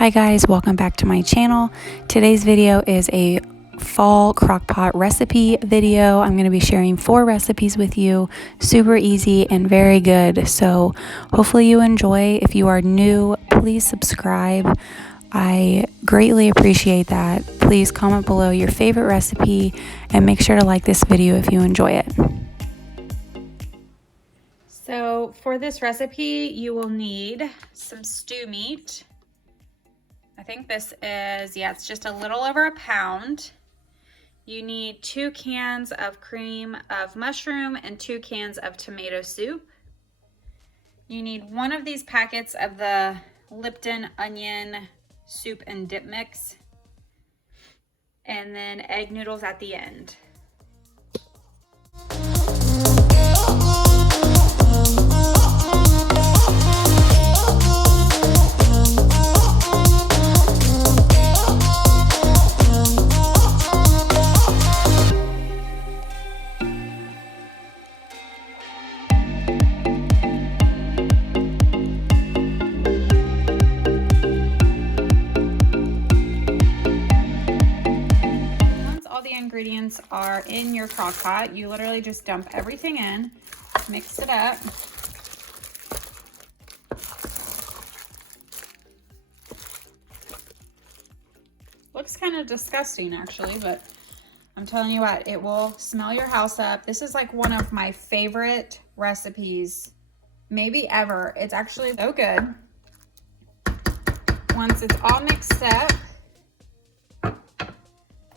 Hi guys, welcome back to my channel. Today's video is a fall crockpot recipe video. I'm going to be sharing 4 recipes with you. Super easy and very good. So hopefully you enjoy. If you are new, please subscribe. I greatly appreciate that. Please comment below your favorite recipe and make sure to like this video if you enjoy it. So for this recipe, you will need some stew meat. I think this is, it's just a little over a pound. You need 2 cans of cream of mushroom and 2 cans of tomato soup. You need 1 of these packets of the Lipton onion soup and dip mix, and then egg noodles at the end. Ingredients are in your crock pot. You literally just dump everything in, mix it up. Looks kind of disgusting actually, but I'm telling you what, it will smell your house up. This is like one of my favorite recipes, maybe ever. It's actually so good. Once it's all mixed up,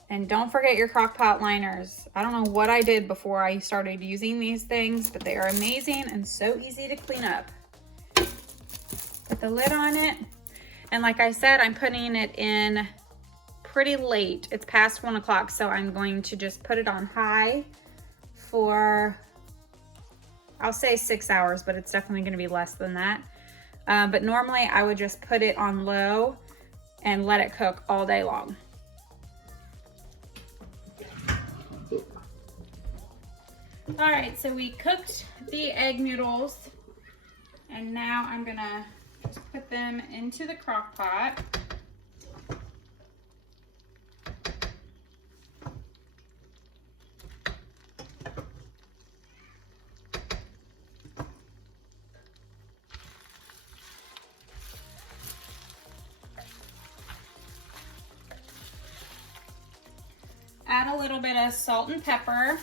and don't forget your crock pot liners. I don't know what I did before I started using these things, but they are amazing and so easy to clean up. Put the lid on it. And like I said, I'm putting it in pretty late. It's past 1 o'clock, so I'm going to just put it on high for, I'll say 6 hours, but it's definitely gonna be less than that. But normally I would just put it on low and let it cook all day long. All right, so we cooked the egg noodles, and now I'm gonna just put them into the crock pot. Add a little bit of salt and pepper.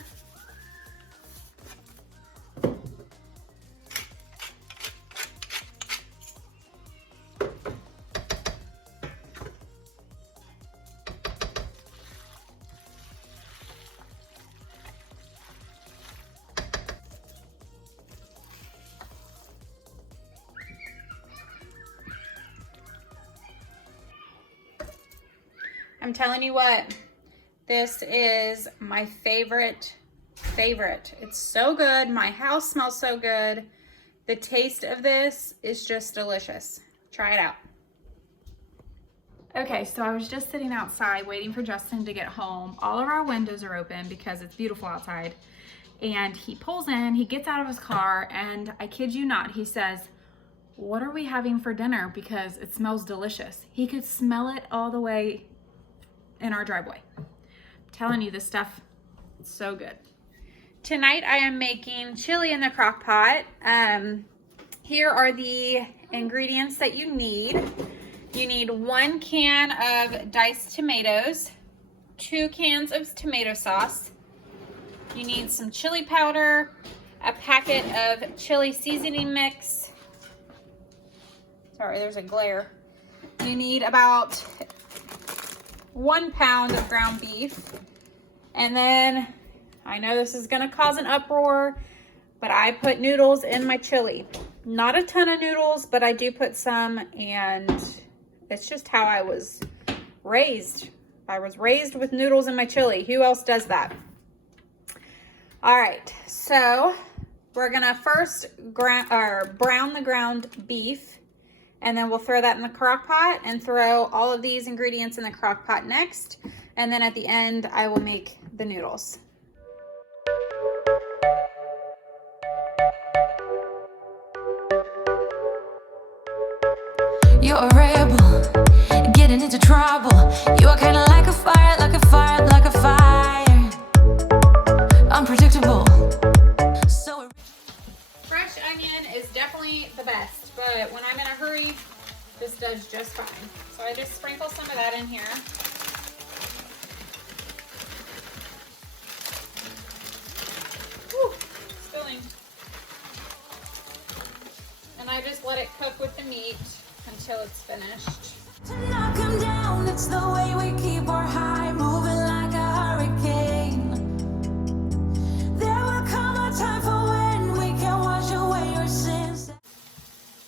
I'm telling you what, this is my favorite. It's so good. My house smells so good. The taste of this is just delicious. Try it out. Okay, so I was just sitting outside waiting for Justin to get home. All of our windows are open because it's beautiful outside. And he pulls in, he gets out of his car, and I kid you not, he says, "What are we having for dinner? Because it smells delicious." He could smell it all the way in our driveway. I'm telling you, this stuff is so good. Tonight I am making chili in the crock pot. Here are the ingredients that you need. You need 1 can of diced tomatoes, 2 cans of tomato sauce. You need some chili powder, a packet of chili seasoning mix. Sorry, there's a glare. You need about 1 pound of ground beef. And then, I know this is gonna cause an uproar, but I put noodles in my chili. Not a ton of noodles, but I do put some, and it's just how I was raised. I was raised with noodles in my chili. Who else does that? All right, so we're gonna first brown the ground beef, and then we'll throw that in the crock pot and throw all of these ingredients in the crock pot next. And then at the end, I will make the noodles. You're a rebel, getting into trouble. You are kinda like a fire, like a fire, like a fire. Unpredictable. So fresh onion is definitely the best, but when I'm in a hurry, this does just fine. So I just sprinkle some of that in here. Woo, spilling. And I just let it cook with the meat until it's finished. to knock 'em down, it's the way we keep our high, moving like a hurricane. There will come a time for when we can wash away your sins.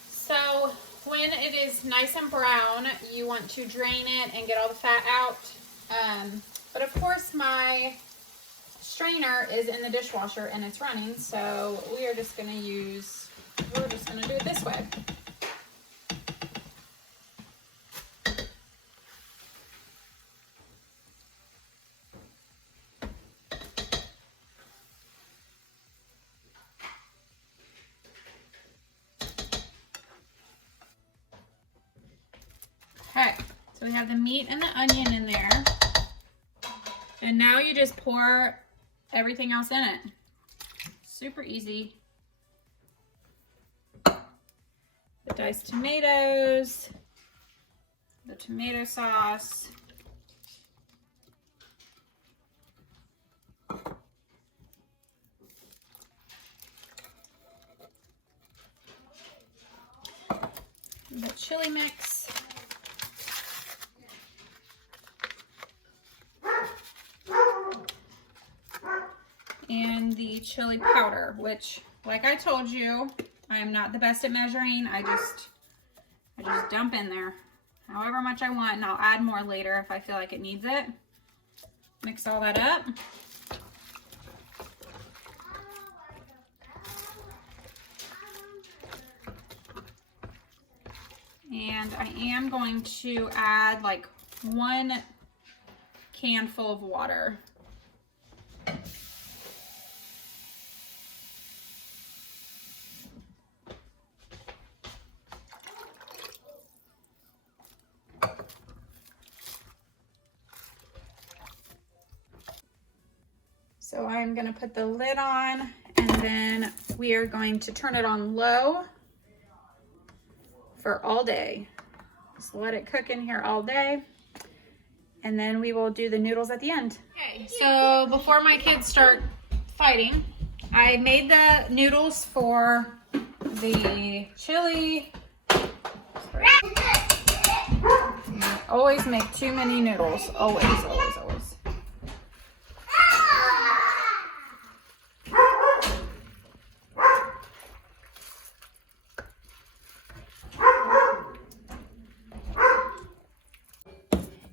So when it is nice and brown, you want to drain it and get all the fat out. But of course my strainer is in the dishwasher and it's running, so we're just gonna do it this way. Okay, so we have the meat and the onion in there. And now you just pour everything else in it. Super easy. The diced tomatoes, the tomato sauce, the chili mix, and the chili powder, which, like I told you, I am not the best at measuring. I just dump in there however much I want, and I'll add more later if I feel like it needs it. Mix all that up. And I am going to add like 1 can full of water. So I'm going to put the lid on, and then we are going to turn it on low for all day. Just let it cook in here all day, and then we will do the noodles at the end. Okay, so before my kids start fighting, I made the noodles for the chili. Always make too many noodles. Always, always, always.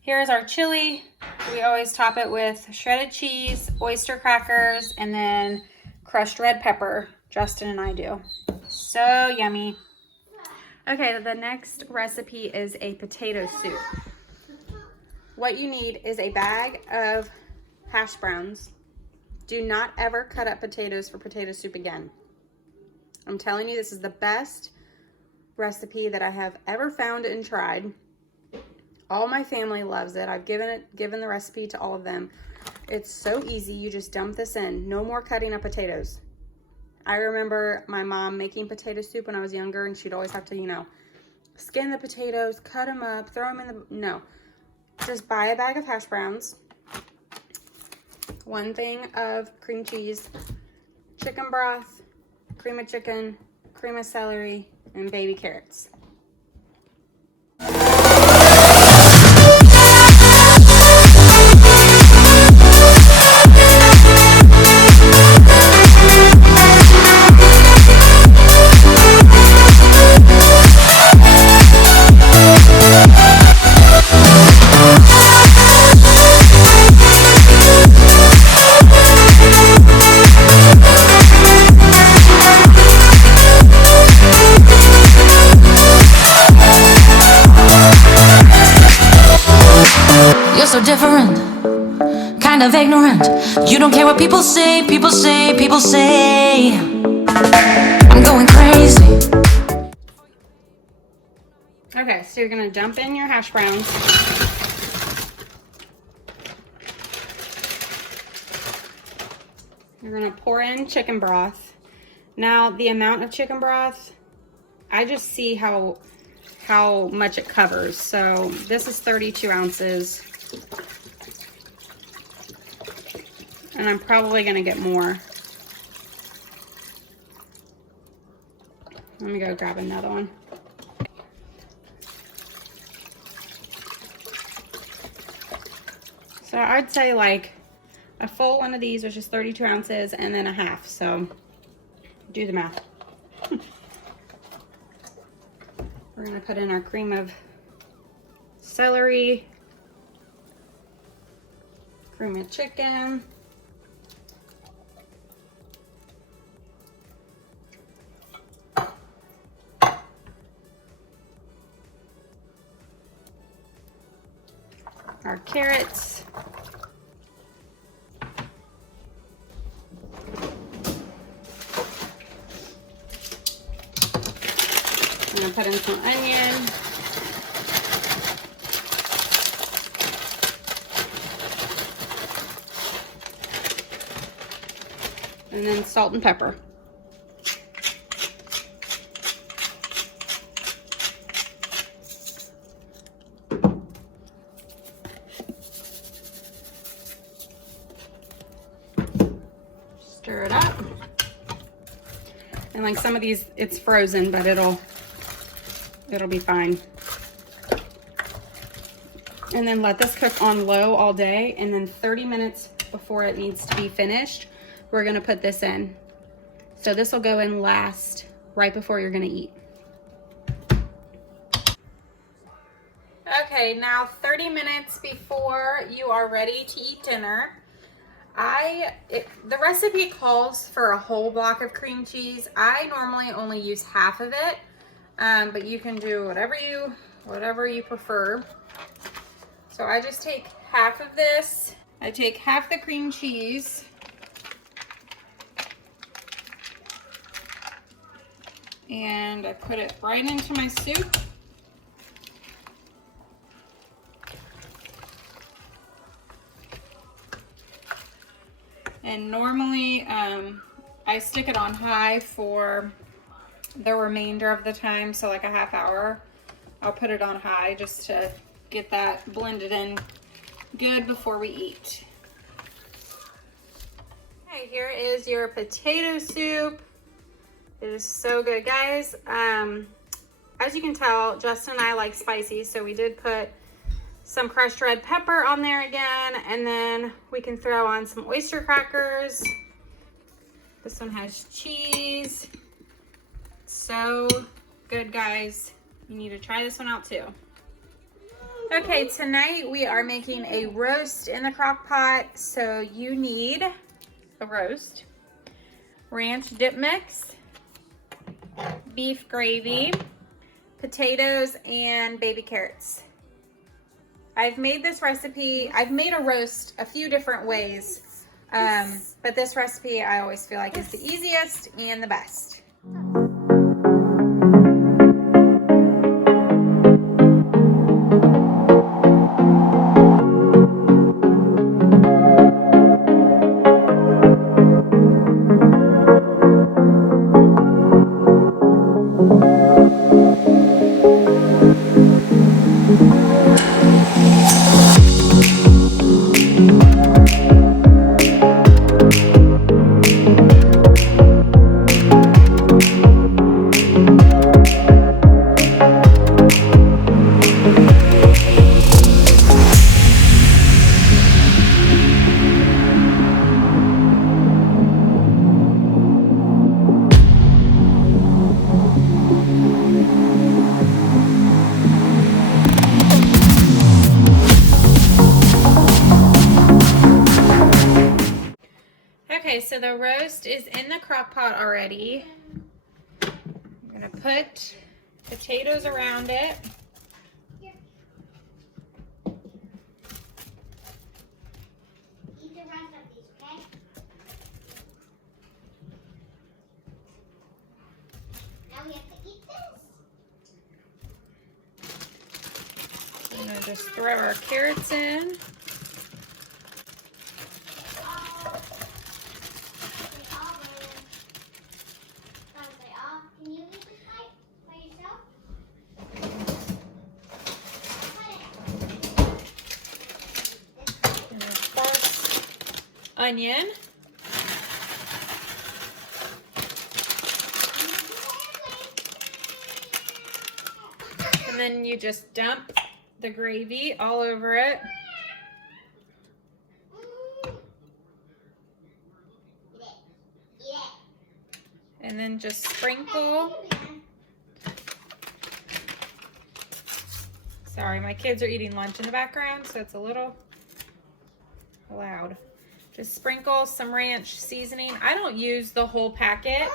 Here's our chili. We always top it with shredded cheese, oyster crackers, and then crushed red pepper. Justin and I do. So yummy. Okay, the next recipe is a potato soup. What you need is a bag of hash browns. Do not ever cut up potatoes for potato soup again. I'm telling you, this is the best recipe that I have ever found and tried. All my family loves it. I've given the recipe to all of them. It's so easy. You just dump this in. No more cutting up potatoes. I remember my mom making potato soup when I was younger, and she'd always have to, you know, skin the potatoes, cut them up, throw them in the... No. Just buy a bag of hash browns, 1 thing of cream cheese, chicken broth, cream of chicken, cream of celery, and baby carrots. You're so different, kind of ignorant. You don't care what people say, people say, people say. I'm going crazy. Okay, so you're gonna dump in your hash browns. You're gonna pour in chicken broth. Now, the amount of chicken broth, I just see how much it covers. So this is 32 ounces. And I'm probably gonna get more. Let me go grab another one. So I'd say like a full one of these, which is 32 ounces, and then a half. So do the math. We're gonna put in our cream of celery, cream of chicken, our carrots, I'm gonna put in some onion, and then salt and pepper. Stir it up. And like some of these, it's frozen, but it'll be fine. And then let this cook on low all day, and then 30 minutes before it needs to be finished, we're gonna put this in. So this will go in last, right before you're gonna eat. Okay, now 30 minutes before you are ready to eat dinner. The recipe calls for a whole block of cream cheese. I normally only use half of it, but you can do whatever you prefer. So I just take half of this. I take half the cream cheese. And I put it right into my soup. And normally I stick it on high for the remainder of the time, so like a half hour. I'll put it on high just to get that blended in good before we eat. Okay, here is your potato soup. It is so good, guys. As you can tell, Justin and I like spicy, so we did put some crushed red pepper on there again, and then we can throw on some oyster crackers. This one has cheese. So good, guys. You need to try this one out too. Okay, tonight we are making a roast in the crock pot. So you need a roast, ranch dip mix, beef gravy, potatoes, and baby carrots. I've made this recipe, I've made a roast a few different ways, but this recipe I always feel like is the easiest and the best. Okay, so the roast is in the crock pot already. I'm gonna put potatoes around it. Eat the rest of these, okay? Now we have to eat this. I'm gonna just throw our carrots in. Can you leave this by yourself? And the first onion. And then you just dump the gravy all over it. And then just sprinkle. Sorry, my kids are eating lunch in the background, so it's a little loud. Just sprinkle some ranch seasoning. I don't use the whole packet.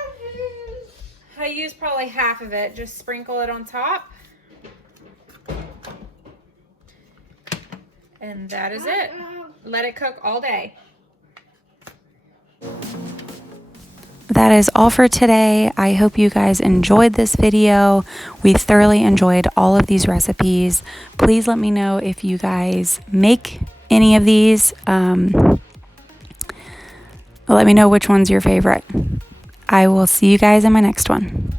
I use probably half of it. Just sprinkle it on top. And that is it. Let it cook all day. That is all for today. I hope you guys enjoyed this video. We thoroughly enjoyed all of these recipes. Please let me know if you guys make any of these. Let me know which one's your favorite. I will see you guys in my next one.